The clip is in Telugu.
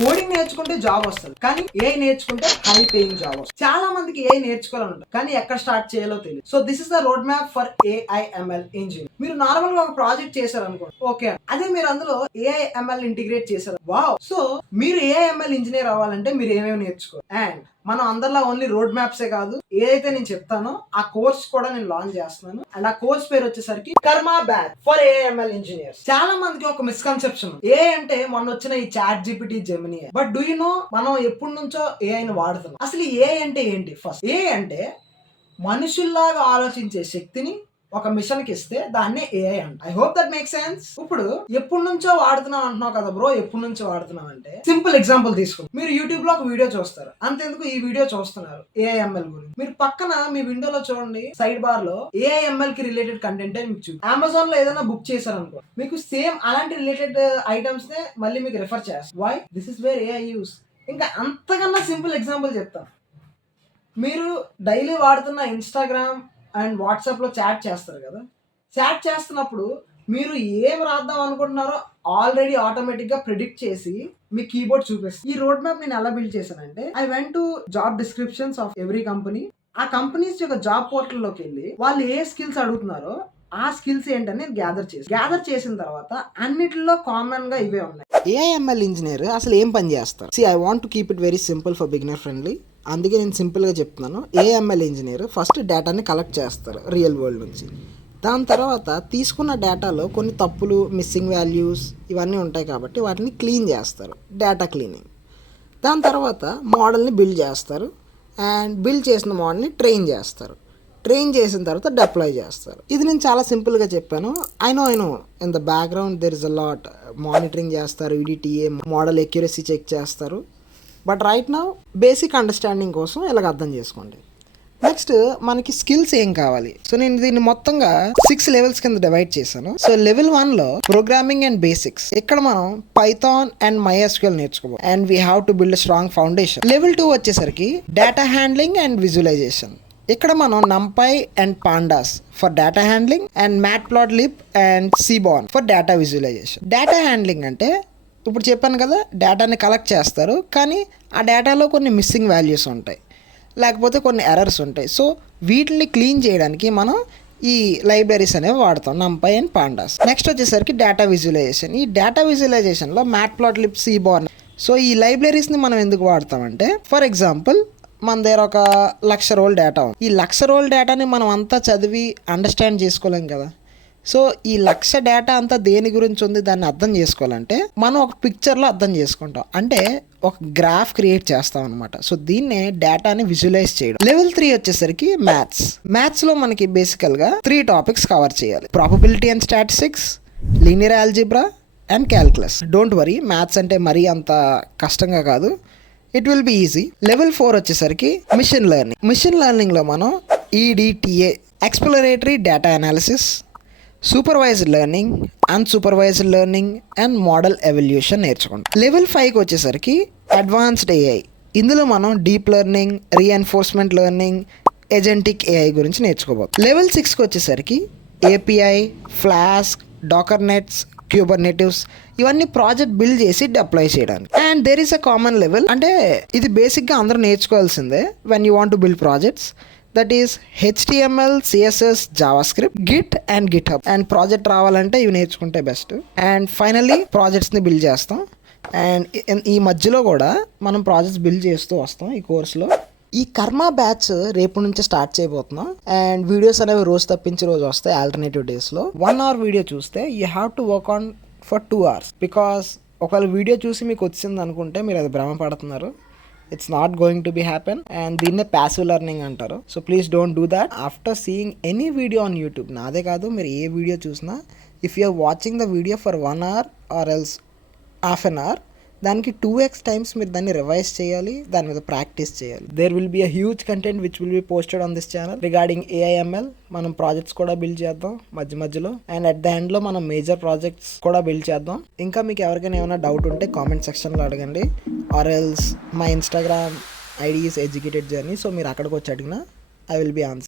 కోడింగ్ నేర్చుకుంటే జాబ్ వస్తుంది, కానీ ఏఐ నేర్చుకుంటే హై పేయింగ్ జాబ్ వస్తుంది. చాలా మందికి ఏఐ నేర్చుకోవాలని ఉంటుంది, కానీ ఎక్కడ స్టార్ట్ చేయాలో తెలియదు. So this is the road map for AIML engineer. మీరు నార్మల్ గా ఒక ప్రాజెక్ట్ చేశారు అనుకోండి, ఓకే, అదే మీరు అందులో AIML ఇంటిగ్రేట్ చేశారు, వావ్. సో మీరు AIML ఇంజనీర్ అవ్వాలంటే మీరు ఏమేమి నేర్చుకోవాలి. అండ్ మనం అందరిలో ఓన్లీ రోడ్ మ్యాప్సే కాదు, ఏదైతే నేను చెప్తానో ఆ కోర్స్ కూడా నేను లాంచ్ చేస్తున్నాను. అండ్ ఆ కోర్స్ పేరు వచ్చేసరికి Karma batch for AIML engineers. చాలా మందికి ఒక మిస్కన్సెప్షన్, ఏ అంటే మొన్న వచ్చిన ఈ chat GPT, Gemini. But do you know, మనం ఎప్పటి నుంచో ఏఐని వాడుతున్నాం. అసలు ఏ అంటే ఏంటి? ఫస్ట్ ఏ అంటే మనుషుల్లాగా ఆలోచించే శక్తిని ఒక మిషన్ కి ఇస్తే దాన్నే ఏఐ అంట. I hope that make sense. ఇప్పుడు ఎప్పటి నుంచో వాడుతున్నాం అంటున్నావు కదా బ్రో, ఎప్పటి నుంచో వాడుతున్నావు అంటే సింపుల్ ఎగ్జాంపుల్ తీసుకుంటాం. మీరు యూట్యూబ్ లో ఒక వీడియో చూస్తారు, అంతెందుకు ఈ వీడియో చూస్తున్నారు AIML గురించి, మీరు పక్కన మీ విండోలో చూడండి, సైడ్ బార్ లో AIML కి రిలేటెడ్ కంటెంట్ మీకు చూపి. అమెజాన్ లో ఏదైనా బుక్ చేశారు అనుకో, మీకు సేమ్ అలాంటి రిలేటెడ్ ఐటమ్స్ నే మళ్ళీ మీకు రిఫర్ చేస్తారు. Why? This is where AI use. ఇంకా అంతకన్నా సింపుల్ ఎగ్జాంపుల్ చెప్తాను. మీరు డైలీ వాడుతున్న ఇన్స్టాగ్రామ్ అండ్ వాట్సాప్ లో చాట్ చేస్తారు కదా, చాట్ చేస్తున్నప్పుడు మీరు ఏం రాద్దాం అనుకుంటున్నారో ఆల్రెడీ ఆటోమేటిక్ గా ప్రిడిక్ట్ చేసి మీ కీబోర్డ్ చూపిస్తుంది. ఈ రోడ్ మ్యాప్ నేను ఎలా బిల్డ్ చేశానంటే, I went to job descriptions of every company. ఆ కంపెనీస్ యొక్క జాబ్ పోర్టల్ లోకి వెళ్ళి వాళ్ళు ఏ స్కిల్స్ అడుగుతున్నారో ఆ స్కిల్స్ ఏంటని గ్యాదర్ చేసిన తర్వాత అన్నిటిలో కామన్ గా ఇవే ఉన్నాయి. AIML ఇంజనీర్ అసలు ఏం పని చేస్తారు? I want to keep it very simple for beginner friendly, అందుకే నేను సింపుల్గా చెప్తున్నాను. AIML ఇంజనీర్ ఫస్ట్ డేటాని కలెక్ట్ చేస్తారు రియల్ వరల్డ్ నుంచి. దాని తర్వాత తీసుకున్న డేటాలో కొన్ని తప్పులు, మిస్సింగ్ వాల్యూస్ ఇవన్నీ ఉంటాయి కాబట్టి వాటిని క్లీన్ చేస్తారు, డేటా క్లీనింగ్. దాని తర్వాత మోడల్ని బిల్డ్ చేస్తారు, అండ్ బిల్డ్ చేసిన మోడల్ని ట్రైన్ చేస్తారు. ట్రైన్ చేసిన తర్వాత డిప్లాయ్ చేస్తారు. ఇది నేను చాలా సింపుల్గా చెప్పాను. I know in the background there is a lot. Monitoring చేస్తారు, EDTA మోడల్ ఎక్యురసీ చెక్ చేస్తారు. But right now basic understanding కోసం ఇలాగ అర్థం చేసుకోండి. నెక్స్ట్ మనకి స్కిల్స్ ఏం కావాలి? సో నేను దీన్ని మొత్తంగా 6 లెవెల్స్ కింద డివైడ్ చేశాను. సో లెవెల్ 1లో ప్రోగ్రామింగ్ అండ్ బేసిక్స్. ఇక్కడ మనం పైథాన్ అండ్ MySQL నేర్చుకోవాలి, and we have to build strong foundation. Level 2 వచ్చేసరికి డేటా హ్యాండ్లింగ్ అండ్ విజువలైజేషన్. ఇక్కడ మనం NumPy and Pandas for data handling and Matplotlib and Seaborn for data visualisation. Data handling అంటే ఇప్పుడు చెప్పాను కదా, డేటాని కలెక్ట్ చేస్తారు, కానీ ఆ డేటాలో కొన్ని మిస్సింగ్ వాల్యూస్ ఉంటాయి, లేకపోతే కొన్ని ఎర్రర్స్ ఉంటాయి. సో వీటిని క్లీన్ చేయడానికి మనం ఈ లైబ్రరీస్ అనేవి వాడతాం, NumPy అండ్ Pandas. నెక్స్ట్ వచ్చేసరికి డేటా విజువలైజేషన్. ఈ డేటా విజువలైజేషన్లో Matplotlib, Seaborn. సో ఈ లైబ్రరీస్ని మనం ఎందుకు వాడతామంటే, ఫర్ ఎగ్జాంపుల్ మన దగ్గర ఒక 1,00,000 రోల్ డేటా ఉంది. ఈ 1,00,000 రోల్ డేటాని మనం అంతా చదివి అండర్స్టాండ్ చేసుకోలేం కదా. సో ఈ 1,00,000 డేటా అంతా దేని గురించి ఉంది దాన్ని అర్థం చేసుకోవాలంటే మనం ఒక పిక్చర్లో అర్థం చేసుకుంటాం, అంటే ఒక గ్రాఫ్ క్రియేట్ చేస్తాం అనమాట. సో దీన్నే డేటాని విజువలైజ్ చేయడం. లెవెల్ 3 వచ్చేసరికి మ్యాథ్స్లో మనకి బేసికల్గా 3 టాపిక్స్ కవర్ చేయాలి: probability and statistics, linear algebra and calculus. Don't worry, maths అంటే మరీ అంత కష్టంగా కాదు, it will be easy. Level 4 వచ్చేసరికి మిషన్ లెర్నింగ్లో మనం EDTA exploratory data analysis, supervised learning, unsupervised learning and model evolution నేర్చుకుంటాం. లెవెల్ 5 వచ్చేసరికి అడ్వాన్స్డ్ AI. ఇందులో మనం deep learning, reinforcement learning, agentic AI గురించి నేర్చుకోబోతాం. లెవెల్ 6కి వచ్చేసరికి API, ఫ్లాస్క్, డాకర్ నెట్స్, క్యూబర్నెటివ్స్ ఇవన్నీ ప్రాజెక్ట్ బిల్డ్ చేసి డిప్లాయ్ చేయడానికి. And there is a common level, అంటే ఇది బేసిక్గా అందరూ నేర్చుకోవాల్సిందే when you want to build projects. That is HTML, CSS, JavaScript, Git and GitHub. And project రావాలంటే ఇవి నేర్చుకుంటే బెస్ట్. అండ్ ఫైనల్లీ ప్రాజెక్ట్స్ని బిల్డ్ చేస్తాం. అండ్ ఈ మధ్యలో కూడా మనం ప్రాజెక్ట్స్ బిల్డ్ చేస్తూ వస్తాం ఈ కోర్సులో. ఈ కర్మ బ్యాచ్ రేపు నుంచి స్టార్ట్ చేయబోతున్నాం. అండ్ వీడియోస్ అనేవి రోజు తప్పించి రోజు వస్తాయి ఆల్టర్నేటివ్ డేస్లో. 1 hour వీడియో చూస్తే you have to work on for 2 hours. Because ఒకవేళ వీడియో చూసి మీకు వచ్చింది అనుకుంటే మీరు అది భ్రమపడుతున్నారు. It's not going to be happen. And దీన్నే ప్యాసివ్ లెర్నింగ్ అంటారు. So please don't do that. After seeing any video on YouTube, నాదే కాదు మీరు ఏ వీడియో చూసినా, if you are watching the video for 1 hour or else half an hour, దానికి 2x టైమ్స్ మీరు దాన్ని రివైజ్ చేయాలి, దాని మీద ప్రాక్టీస్ చేయాలి. There will be a huge content which will be posted on this channel regarding AIML. మనం ప్రాజెక్ట్స్ కూడా బిల్డ్ చేద్దాం మధ్యలో, అండ్ అట్ ద ఎండ్లో మనం మేజర్ ప్రాజెక్ట్స్ కూడా బిల్డ్ చేద్దాం. ఇంకా మీకు ఎవరికైనా ఏమైనా డౌట్ ఉంటే కామెంట్ సెక్షన్లో అడగండి, or else my Instagram ID is educated journey. So మీరు అక్కడికి వచ్చి అడిగినా ఐ విల్ బి ఆన్సర్.